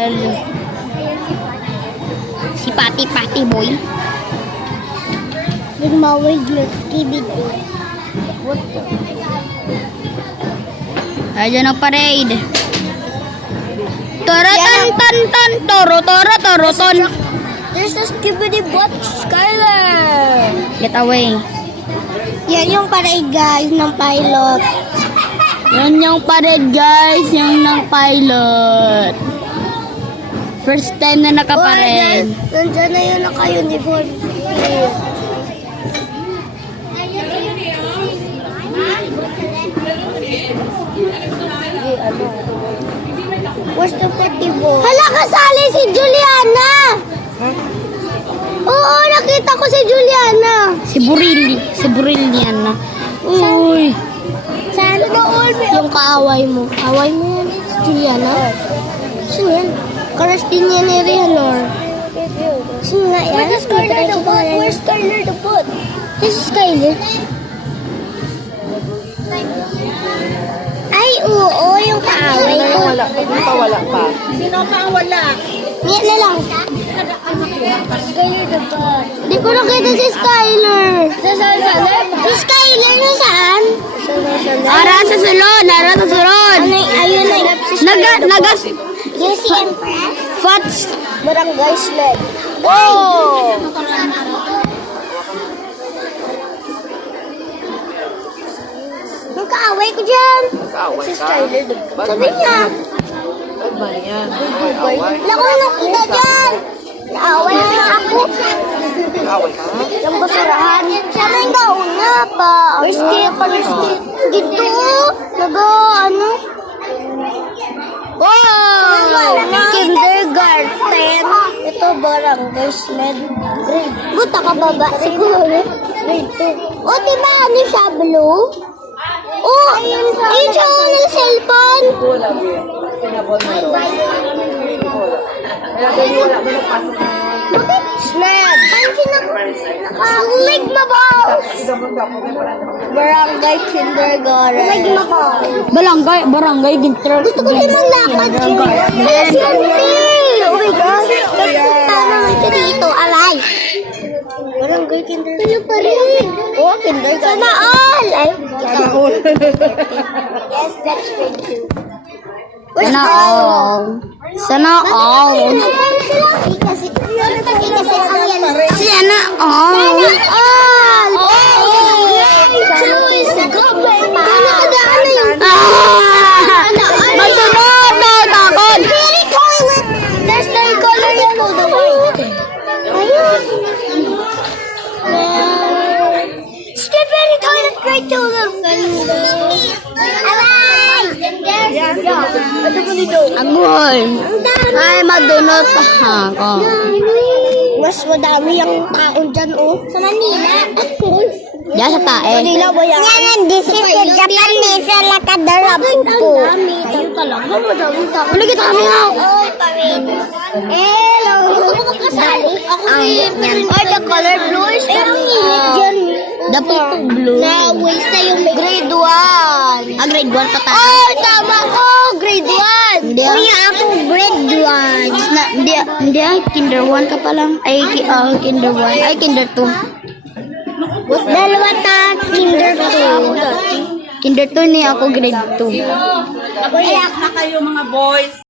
Hello. Si Pati Boy. Nagmawag yung skibid. Ayan ang parade. Toro-ton. There's a skibidi bot, Skylar! Get away. Yan yung parade guys ng pilot. Yan yung parade guys, yung ng pilot. First time na nakaparade. Nandiyan na yung naka-uniform. Where's the festival? Hala, kasali si Juliana! Oo, nakita ko si Juliana. Si Burillian na. Uy. Sana doon. Yung kaaway mo. Away mo yan, si Juliana. Sino yan? Karas din yan ni Rehanor. Sino nga yan? Where's Skylar the Bot? Where's Skylar the Bot? This is Skylar. Ay, oo, yung kaaway ko. Wala pa. Sino pa wala? Yan na lang. Skylar the Bot. Di ko nakita si Skylar. Si Skylar na saan? Ara sa sulod. Ayun na. Nagas. Yung si Empress? Fats. Barangay Sled. Oh! Ang kaaway ko dyan. Kaaway Si ka. Skylar. Sabi niya. Ba yan? Wala ko nakita dyan. Naaway na ako. Kaaway ka? Yung basurahan. Sana yung gauna pa. Dito. Ano? Wow! Kindergarten. Ito barangay sled. Grade. Buta ka baba siguro. Grade 2. O, diba ano siya, blue? Oh, ayun siya ng cellphone. Sled. Sulig mabaw. Barangay kindergarten. Sulig mabaw. Barangay ginter. Gusto ko din maglakad. Yes, yan, oh my gosh. Nagpunta naman siya dito. Alay. Barangay kindergarten. Kayo pa rin. Oh, kindergarten. Sana all. Ay, yes, that's grade 2. Sana all. Kasi ang yan. Sana all. Magtunod na takot. There's the color yellow, the white. Ayun. Skibidi toilet grade 2. Alay! Agoy. Ay, madunot pa ako. Mas madami yung taon dyan, oh. Sa Manila. Diyan sa tae. Manila ba yan? Yan, this is the Japanese lakadara po. Ayun talaga, madami taon. Uli kita kami nga. Oh, parin. Hello. Gusto ko makasali. Ako yan. Or the color blue is pero ngilit dyan. Dapat blue. Na-waste na yung grade 1. Grade 1 pa tayo. Oh, tama ko. Grade 1. Hindi. Kuya, ako grade 1. Hindi, kinder 1 ka pa lang. Ay, kinder 1. Ay, kinder 2. Dalawa ta, kinder 2. Kinder 2 ni ako grade 2. Iyak na kayo mga boys.